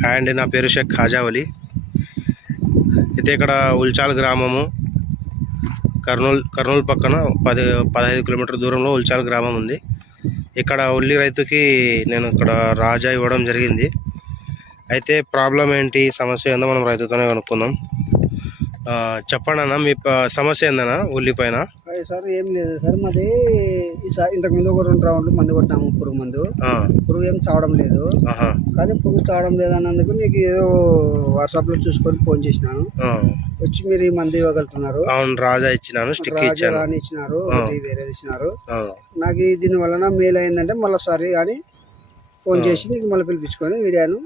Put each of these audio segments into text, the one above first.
Hi అండి, నా పేరు షేక్ ఖాజావలి. అయితే ఇక్కడ ఉల్చాల్ గ్రామము కర్నూలు పక్కన 15 కిలోమీటర్ దూరంలో ఉల్చాల్ గ్రామం ఉంది. ఇక్కడ ఉల్లి రైతుకి నేను ఇక్కడ రాజా ఇవ్వడం జరిగింది. అయితే ప్రాబ్లం ఏంటి, సమస్య ఏందో మనం రైతుతోనే కనుక్కుందాం. చెప్పండి అన్న, మీ సమస్య ఏందన్నా ఉల్లి పైన? సార్ ఏం లేదు సార్, మాది ఇంతకు ముందు ఒక 2 రౌండ్లు మందు కొట్టినాము. పురుగు మందు, పురుగు ఏం చావడం లేదు. కానీ పురుగు చావడం లేదు అన్నందుకు నీకు ఏదో వాట్సాప్ లో చూసుకొని ఫోన్ చేసినాను. వచ్చి మీరు ఈ మందు ఇవ్వగలుగుతున్నారు? అవును, రాజా ఇచ్చినాను, స్టిక్ ఇచ్చినారు, వేరేది ఇచ్చినారు. నాకు దీని వలన మేలు అయిందంటే మళ్ళీ సారీ కానీ ఫోన్ చేసి నీకు మళ్ళీ పిలిపించుకొని వీడియోను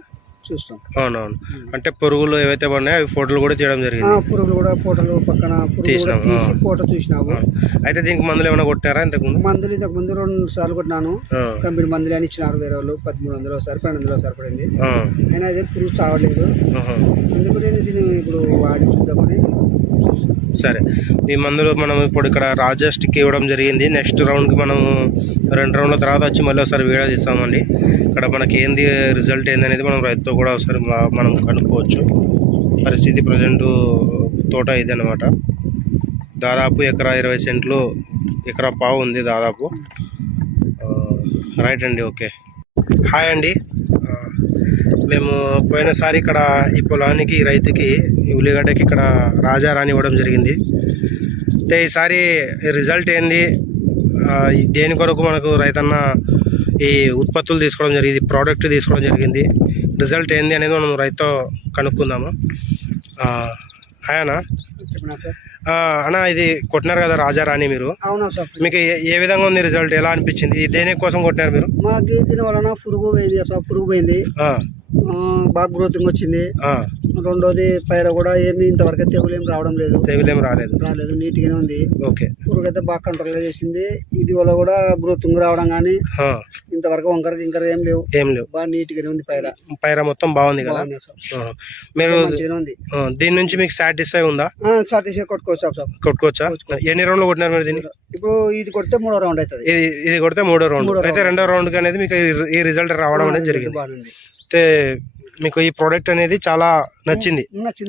చూస్తాం. అవునవును, అంటే పురుగులు ఏవైతే పడినాయో అవి ఫోటోలు కూడా తీయడం జరిగింది. పురుగులు కూడా ఫోటోలు పక్కన ఫోటో చూసినాము. అయితే దీనికి మందులు ఏమైనా కొట్టారా? ఇంతకుముందు ఇంతకు ముందు 2 సార్లు కొట్టినాను. కంపెనీ మందులు అని ఇచ్చినారు వేరే వాళ్ళు. 1300 ఒకసారి, 1200 ఒకసారి పడింది. అయినా అదే పురుగు చావలేదు. అందుకు నేను దీన్ని ఇప్పుడు వాడి చూద్దామని. సరే, ఈ మందులు మనం ఇప్పుడు ఇక్కడ రాజా స్టిక్ ఇవ్వడం జరిగింది. నెక్స్ట్ రౌండ్కి మనం 2 రౌండ్ల తర్వాత వచ్చి మళ్ళీ ఒకసారి వీడియో తీస్తామండి. ఇక్కడ మనకి ఏంది రిజల్ట్ ఏంది అనేది మనం రైతుతో కూడా ఒకసారి మనం కనుక్కోవచ్చు. పరిస్థితి ప్రజెంట్ తోట ఇది అనమాట. దాదాపు ఎకరా 20 సెంట్లు, ఎకరా పావు ఉంది దాదాపు. రైట్ అండి, ఓకే. హాయ్ అండి, మేము పోయినసారి ఇక్కడ ఈ పొలానికి రైతుకి ఉల్లిగడ్డకి ఇక్కడ రాజా రాని ఇవ్వడం జరిగింది. అయితే ఈసారి రిజల్ట్ ఏంది, దేని కొరకు మనకు రైతన్న ఈ ఉత్పత్తులు తీసుకోవడం జరిగింది, ప్రోడక్ట్ తీసుకోవడం జరిగింది, రిజల్ట్ ఏంది అనేది మనం రైతుతో కనుక్కుందాము. హాయ్ అన్న. అన్న, ఇది కొట్టినారు కదా రాజా రాణి మీరు? అవునా సార్. మీకు ఏ విధంగా ఉంది రిజల్ట్, ఎలా అనిపించింది, దేని కోసం కొట్టినారు మీరు? మాకు దీని వలన పురుగు పోయింది, బాగా గ్రోతింగ్ వచ్చింది. రెండోది పైర కూడా ఏమి ఇంతవరకు తెగులేం రావడం లేదు. రాలేదు, నీట్ గానే ఉంది. ఓకే. పురుగు అయితే బాగా కంట్రోల్ గా చేసింది. ఇది వల్ల కూడా గ్రోతింగ్ రావడం కానీ ఇంతవరకు వంకర ఏం లేవు. బాగా నీట్ గానే ఉంది. పైర మొత్తం బాగుంది కదా. మీరు దీని నుంచి మీకు సాటిస్ఫై ఉందా? సాటిస్ఫై కొట్టుకోవచ్చా? ఎన్ని రౌండ్లు కొట్టినారు మీరు దీన్ని? ఇప్పుడు ఇది కొడితే 3వ రౌండ్ అవుతుంది. ఇది కొడితే 3వ రౌండ్ అయితే 2వ రౌండ్ అనేది మీకు ఈ రిజల్ట్ రావడం అనేది జరిగింది. అయితే మీకు ఈ ప్రోడక్ట్ అనేది చాలా నచ్చింది?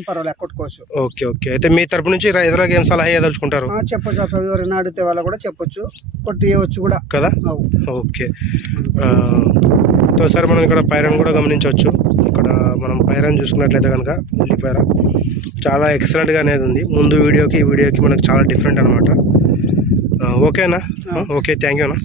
పర్వాలేదు, కొట్టుకోవచ్చు. Okay okay. అయితే మీ తరపు నుంచి రైతులకు ఏం సలహా ఇవ్వదలుచుకుంటారు? చెప్పొచ్చు, ఎవరైనా అడిగితే వాళ్ళ కూడా చెప్పొచ్చు, కొట్టియవచ్చు కూడా కదా. ఓకే. సరే, మనం ఇక్కడ పైరన్ కూడా గమనించవచ్చు. ఇక్కడ మనం పైరన్ చూసుకున్నట్లయితే కనుక ఉల్లి పైర చాలా ఎక్సలెంట్గా అనేది ఉంది. ముందు వీడియోకి ఈ వీడియోకి మనకు చాలా డిఫరెంట్ అనమాట. ఓకేనా? ఓకే, థ్యాంక్ యూ అన్న.